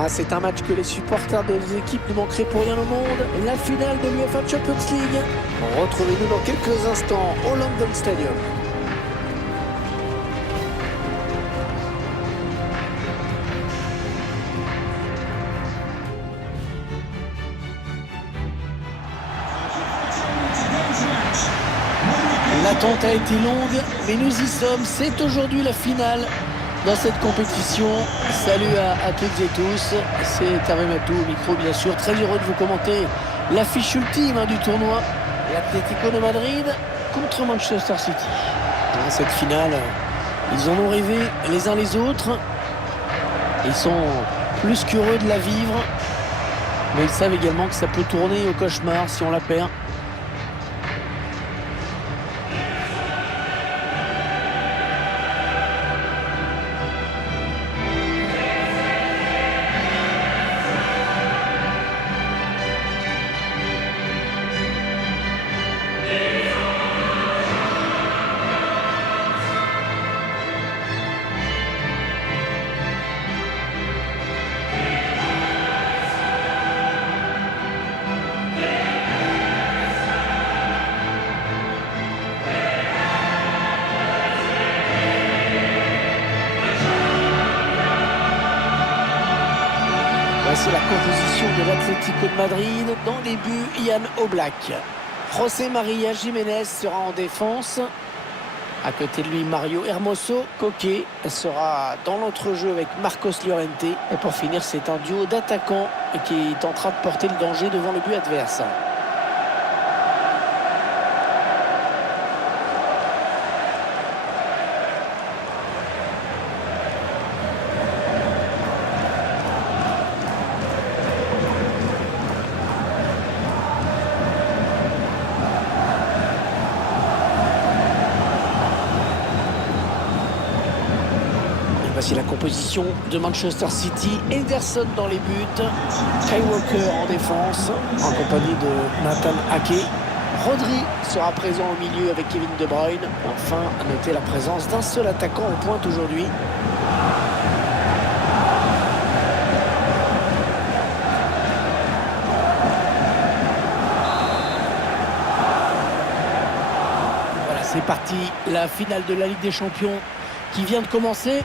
Ah, c'est un match que les supporters des équipes ne manqueraient pour rien au monde. La finale de l'UEFA Champions League. Retrouvez-nous dans quelques instants au London Stadium. L'attente a été longue, mais nous y sommes. C'est aujourd'hui la finale dans cette compétition. Salut à toutes et tous. C'est Hervé Matou au micro, bien sûr. Très heureux de vous commenter l'affiche ultime du tournoi. L'Atlético de Madrid contre Manchester City. Dans cette finale, ils en ont rêvé les uns les autres. Ils sont plus qu'heureux de la vivre. Mais ils savent également que ça peut tourner au cauchemar si on la perd. Voici la composition de l'Atlético de Madrid. Dans les buts, Yann Oblak. José María Jiménez sera en défense. À côté de lui, Mario Hermoso. Koke sera dans l'entrejeu avec Marcos Llorente. Et pour finir, c'est un duo d'attaquants qui tentera de porter le danger devant le but adverse. Voici la composition de Manchester City. Ederson dans les buts. Kyle Walker en défense, en compagnie de Nathan Ake. Rodri sera présent au milieu avec Kevin De Bruyne. Enfin, à noter la présence d'un seul attaquant en pointe aujourd'hui. Voilà, c'est parti. La finale de la Ligue des Champions qui vient de commencer.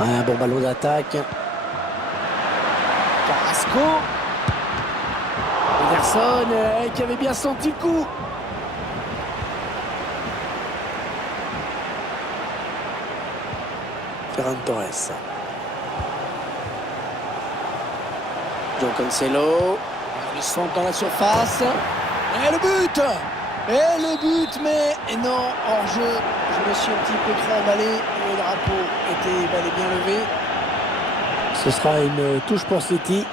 Un bon ballon d'attaque. Carrasco. Ederson qui avait bien senti le coup. Ferran Torres. João Cancelo. Le centre dans la surface. Et le but! Et le but, mais non, hors-jeu. Je me suis un petit peu trop emballé. Le drapeau était bel et bien levé. Ce sera une touche pour City.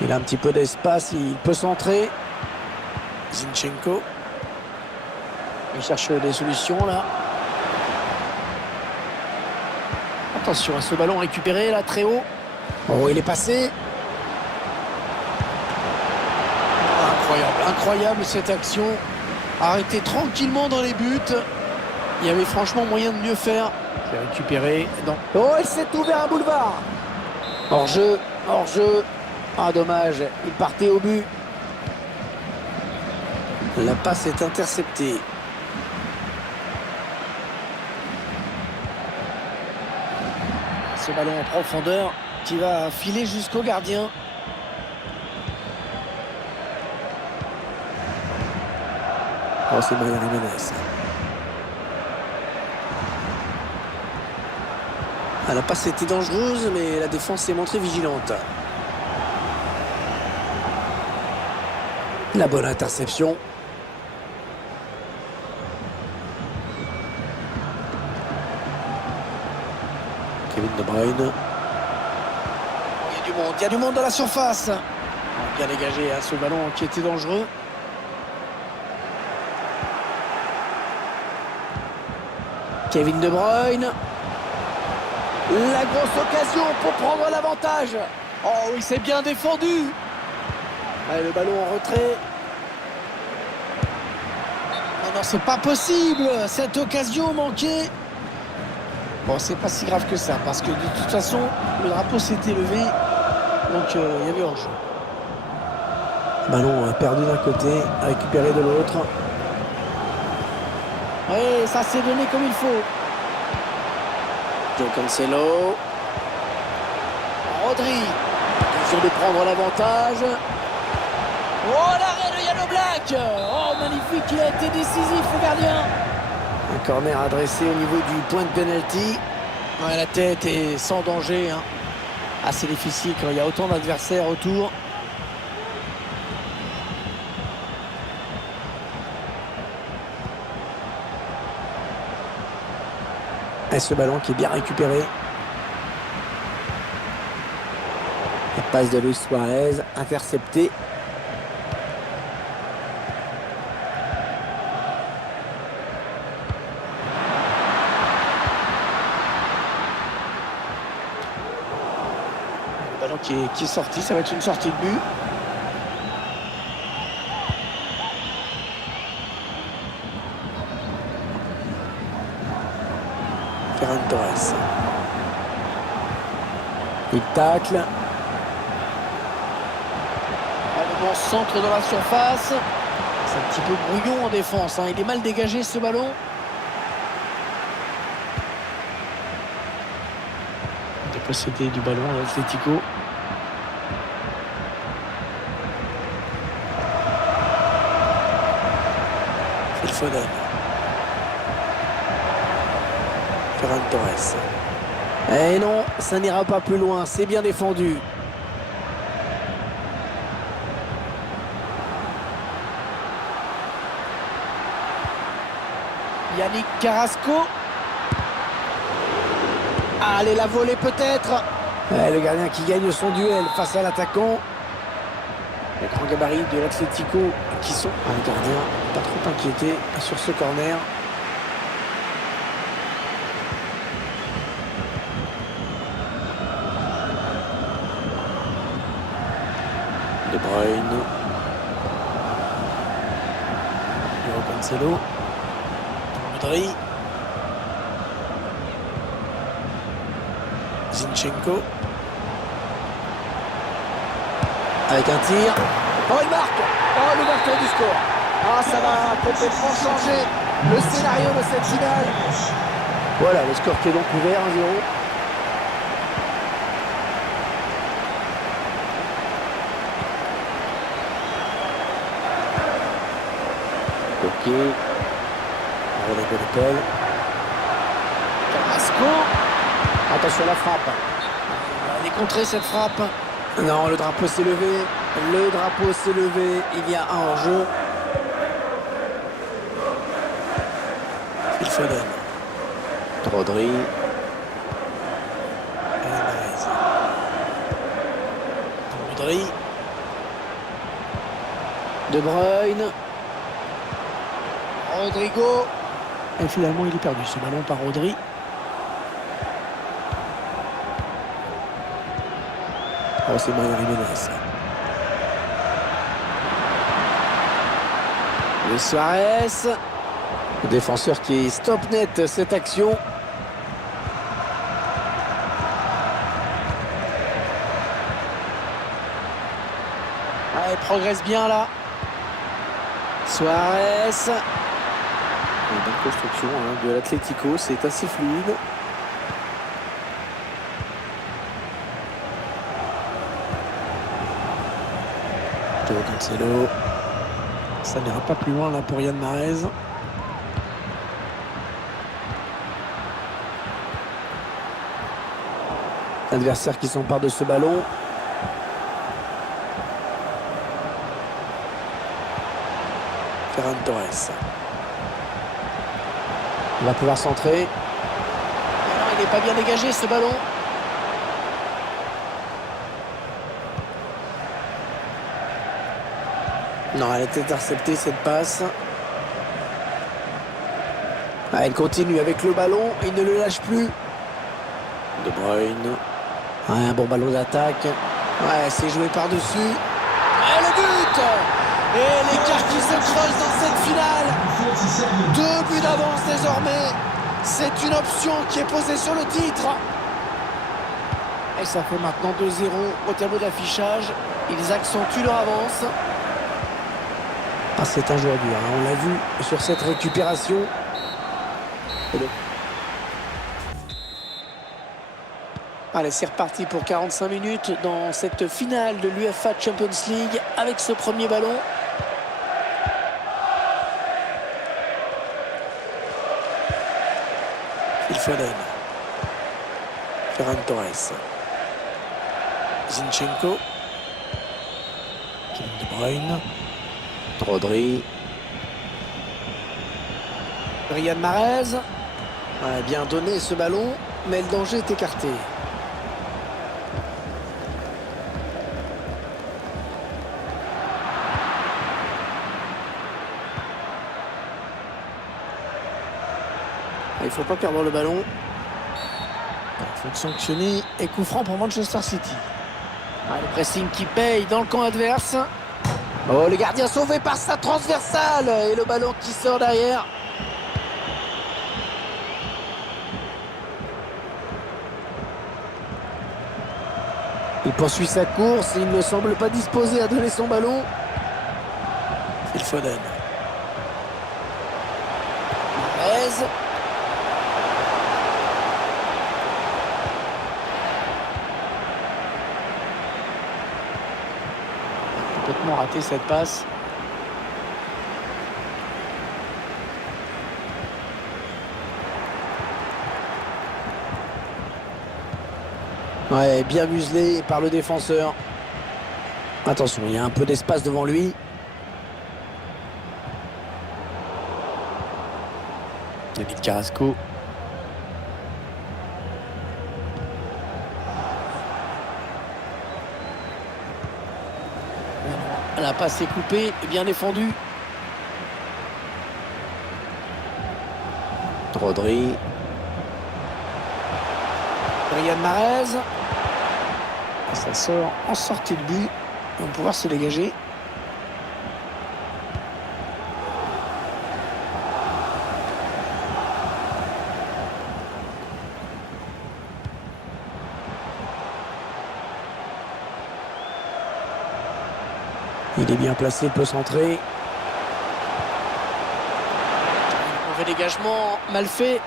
Il a un petit peu d'espace, il peut centrer. Zinchenko. Il cherche des solutions là. Attention à ce ballon récupéré là, très haut. Oh, il est passé. Incroyable cette action. Arrêté tranquillement dans les buts. Il y avait franchement moyen de mieux faire. C'est récupéré. Non. Oh, il s'est ouvert un boulevard. Hors-jeu. Ah, dommage. Il partait au but. La passe est interceptée. Ce ballon en profondeur qui va filer jusqu'au gardien. Oh, c'est Mario Jiménez. La passe était dangereuse, mais la défense s'est montrée vigilante. La bonne interception. Kevin De Bruyne. Il y a du monde dans la surface. Bien dégagé ce ballon qui était dangereux. Kevin De Bruyne. La grosse occasion pour prendre l'avantage. Oh oui, c'est bien défendu. Allez, le ballon en retrait. Non, non, c'est pas possible. Cette occasion manquée. Bon, c'est pas si grave que ça, parce que de toute façon, le drapeau s'était levé. Donc, il y avait hors-jeu. Ballon perdu d'un côté, récupéré de l'autre. Oui, ça s'est donné comme il faut. João Cancelo. Rodri. Attention de prendre l'avantage. Oh, l'arrêt de Jan Oblak. Oh, magnifique, il a été décisif, le gardien. Un corner adressé au niveau du point de penalty. Ouais, la tête est sans danger. Hein. Assez difficile quand il y a autant d'adversaires autour. Et ce ballon qui est bien récupéré. La passe de Luis Suarez, interceptée. Le ballon qui est sorti, ça va être une sortie de but. Ferran Torres. Il tacle. Le bon centre dans la surface. C'est un petit peu brouillon en défense. Hein. Il est mal dégagé ce ballon. Dépossédé du ballon à l'Atlético. Phil Foden. Ferran Torres. Eh non, ça n'ira pas plus loin. C'est bien défendu. Yannick Carrasco. Allez, la volée peut-être. Le gardien qui gagne son duel face à l'attaquant. Les grands gabarits de l'Atlético qui sont... le gardien pas trop inquiété sur ce corner. De Bruyne. João Cancelo. Rodri. Zinchenko. Avec un tir. Oh, il marque. Oh, l'ouverture du score. Ah, ça va complètement changer le scénario de cette finale. Voilà, le score qui est donc ouvert, 1-0. Ok. Rodrigo de Paul. Carrasco. Attention à la frappe. Elle est contrée cette frappe. Non, le drapeau s'est levé. Le drapeau s'est levé. Il y a un hors-jeu. Phil Foden. Rodri. Rodri. De Bruyne. Rodrigo. Et finalement, il est perdu ce ballon par Rodri. Oh, c'est Mario Jiménez. Le Suarez. Le défenseur qui stop net cette action. Ah, il progresse bien là. Suarez. Une bonne construction de l'Atlético, c'est assez fluide. João Cancelo. Ça n'ira pas plus loin là pour Riyad Mahrez. Adversaire qui s'empare de ce ballon. Ferran Torres. Il va pouvoir centrer. Non, il n'est pas bien dégagé ce ballon. Non, elle est interceptée cette passe. Elle continue avec le ballon. Il ne le lâche plus. De Bruyne. Ouais, un bon ballon d'attaque. Ouais, c'est joué par-dessus. Et le but! Et l'écart qui se creuse dans cette finale. 2 buts d'avance désormais. C'est une option qui est posée sur le titre. Et ça fait maintenant 2-0 au tableau d'affichage. Ils accentuent leur avance. Ah, c'est un joueur dur, hein. On l'a vu sur cette récupération. Allez, c'est reparti pour 45 minutes dans cette finale de l'UEFA Champions League avec ce premier ballon. Phil Foden. Ferran Torres. Zinchenko. Kevin De Bruyne. Rodri. Riyad Mahrez. Ouais, bien donné ce ballon, mais le danger est écarté. Il ne faut pas perdre le ballon. Il faut le sanctionner. Et coup franc pour Manchester City. Ah, le pressing qui paye dans le camp adverse. Oh, le gardien sauvé par sa transversale. Et le ballon qui sort derrière. Il poursuit sa course. Il ne semble pas disposé à donner son ballon. Phil Foden. Mahrez. Complètement raté cette passe. Ouais, bien muselé par le défenseur. Attention, il y a un peu d'espace devant lui. David Carrasco. La passe est coupée, bien défendue. Rodri. Riyad Mahrez. Ça sort en sortie de but. On va pouvoir se dégager. Il est bien placé, peut centrer. Mauvais dégagement, mal fait.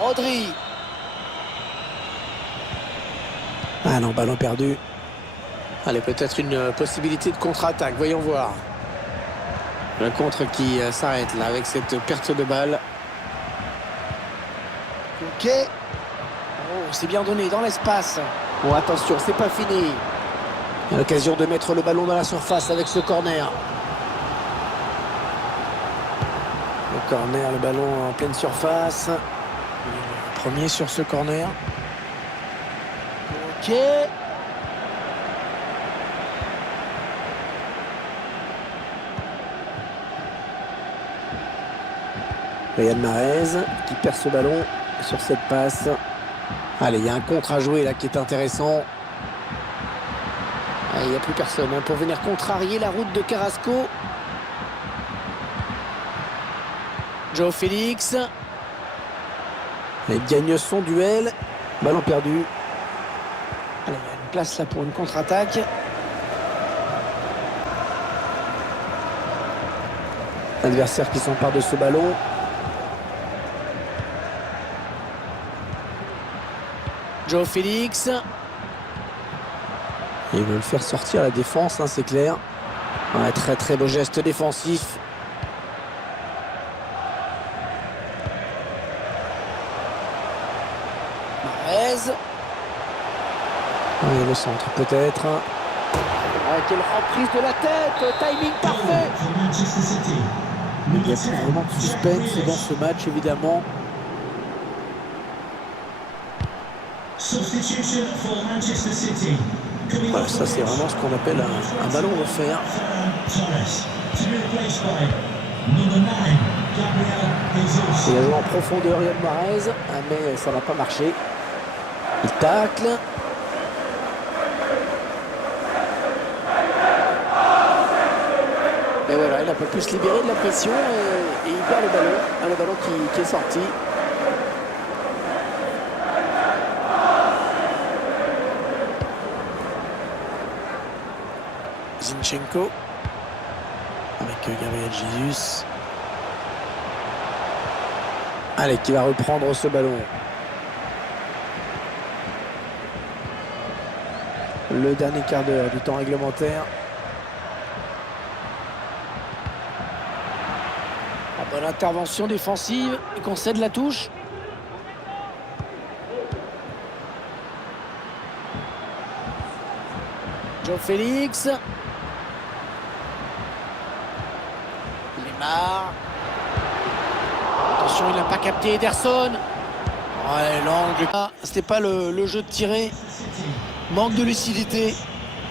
Rodri. Ah non, ballon perdu. Allez, peut-être une possibilité de contre-attaque, voyons voir. Le contre qui s'arrête là avec cette perte de balle. Ok. Oh, c'est bien donné dans l'espace. Bon, attention, c'est pas fini. L'occasion de mettre le ballon dans la surface avec ce corner. Le corner, le ballon en pleine surface. Le premier sur ce corner. Ok. Riyad Mahrez qui perd ce ballon sur cette passe. Allez, il y a un contre à jouer là qui est intéressant. Il n'y a plus personne pour venir contrarier la route de Carrasco. João Félix. Il gagne son duel. Ballon perdu. Allez, il y a une place là pour une contre-attaque. Adversaire qui s'empare de ce ballon. João Félix. Ils veulent faire sortir la défense, hein, c'est clair. Un très très beau geste défensif. Mahrez. Oui, le centre peut-être. Ah, quelle reprise de la tête. Timing parfait. Il y a vraiment de suspense dans ce match, évidemment. Substitution for Manchester City. Voilà, ça c'est vraiment ce qu'on appelle un ballon offert. Torres to be replaced by number 9 Gabriel Jesus. Il a joué en profondeur Riyad Mahrez, mais ça n'a pas marché. Il tacle. Et voilà, il a pas pu se libérer de la pression et il perd le ballon. Le ballon qui est sorti. Zinchenko avec Gabriel Jesus. Allez, qui va reprendre ce ballon. Le dernier quart d'heure du temps réglementaire. Bonne intervention défensive et concède la touche. Joe Félix. Lemar. Attention, il n'a pas capté Ederson. Ouais, l'angle. Ah, c'était pas le jeu de tirer. Manque de lucidité.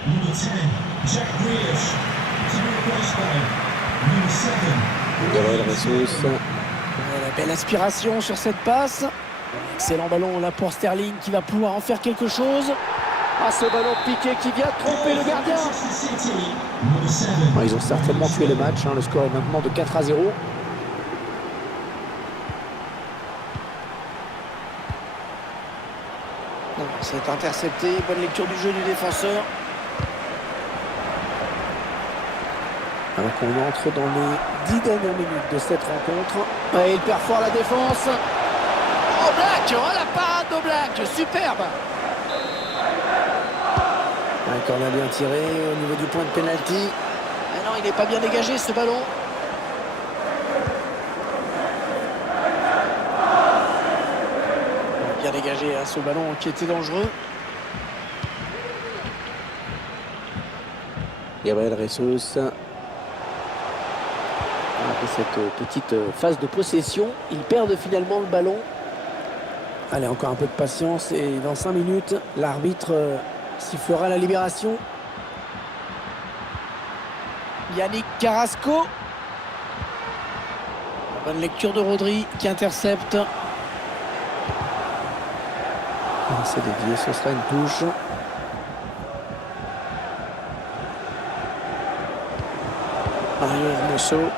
Number 10, Jack Grealish. To be replaced by number 7. Gabriel Jesus. La belle aspiration sur cette passe. Excellent ballon là pour Sterling qui va pouvoir en faire quelque chose. Ah, ce ballon piqué qui vient tromper le gardien. Manchester City. Number 7. Bon, ils ont certainement tué le match. Le score est maintenant de 4-0. C'est intercepté. Bonne lecture du jeu du défenseur. Alors qu'on entre dans les 10 dernières minutes de cette rencontre. Ouais, il perd fort la défense. Oh, Black! Oh, la parade de Black! Superbe! Un corner bien tiré au niveau du point de pénalty. Ah non, il n'est pas bien dégagé ce ballon. Bien dégagé ce ballon qui était dangereux. Gabriel Jesus. Après cette petite phase de possession, ils perdent finalement le ballon. Allez, encore un peu de patience et dans 5 minutes, l'arbitre sifflera la libération. Yannick Carrasco. Bonne lecture de Rodri qui intercepte. C'est dévié, ce sera une touche. Mario Hermoso.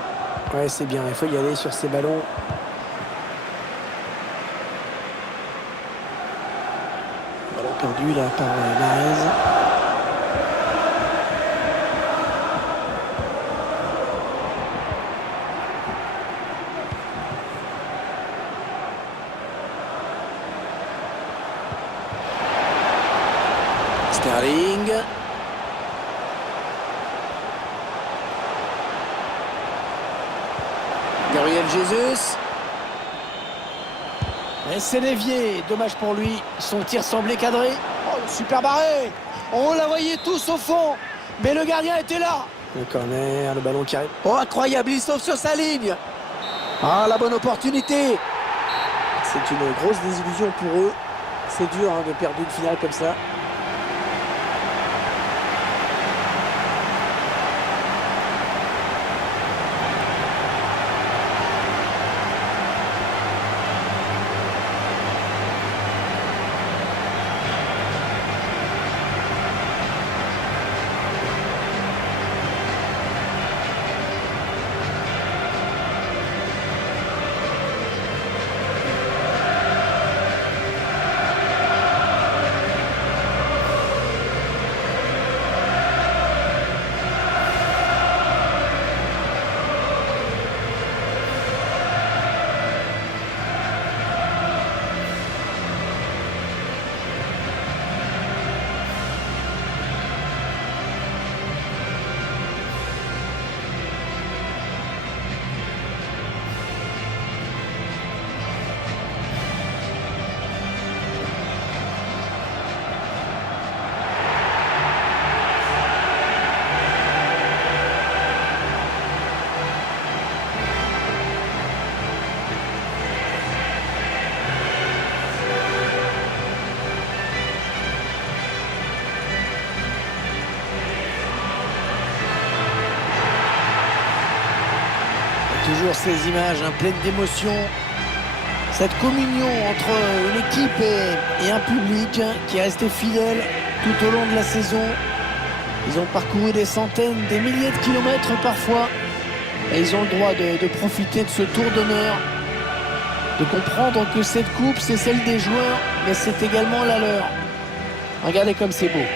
Ouais, c'est bien, il faut y aller sur ces ballons. Ballon perdu là par Mahrez. Sterling. Gabriel Jesus. Et c'est dévié. Dommage pour lui. Son tir semblait cadré. Oh, super barré. On la voyait tous au fond. Mais le gardien était là. Le corner, le ballon qui arrive. Oh, incroyable. Il sauve sur sa ligne. Ah, la bonne opportunité. C'est une grosse désillusion pour eux. C'est dur de perdre une finale comme ça. toujours ces images pleines d'émotion. Cette communion entre une équipe et un public qui est resté fidèle tout au long de la saison. Ils ont parcouru des centaines, des milliers de kilomètres parfois. Et ils ont le droit de profiter de ce tour d'honneur. De comprendre que cette coupe, c'est celle des joueurs, mais c'est également la leur. Regardez comme c'est beau.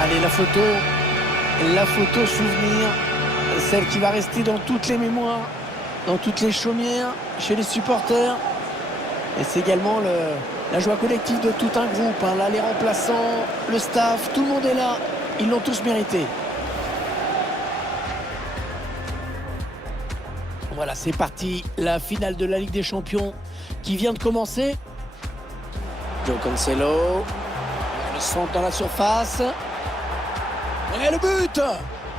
Allez, la photo souvenir, celle qui va rester dans toutes les mémoires, dans toutes les chaumières, chez les supporters. Et c'est également la joie collective de tout un groupe. Là, les remplaçants, le staff, tout le monde est là. Ils l'ont tous mérité. Voilà, c'est parti. La finale de la Ligue des Champions qui vient de commencer. João Cancelo. Le centre dans la surface. Et le but!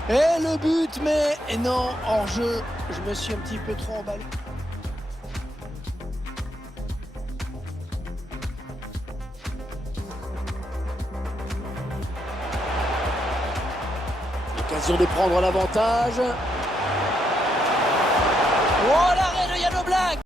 Et le but, mais non, hors-jeu. Je me suis un petit peu trop emballé. Occasion de prendre l'avantage. Oh, l'arrêt de Jan Oblak!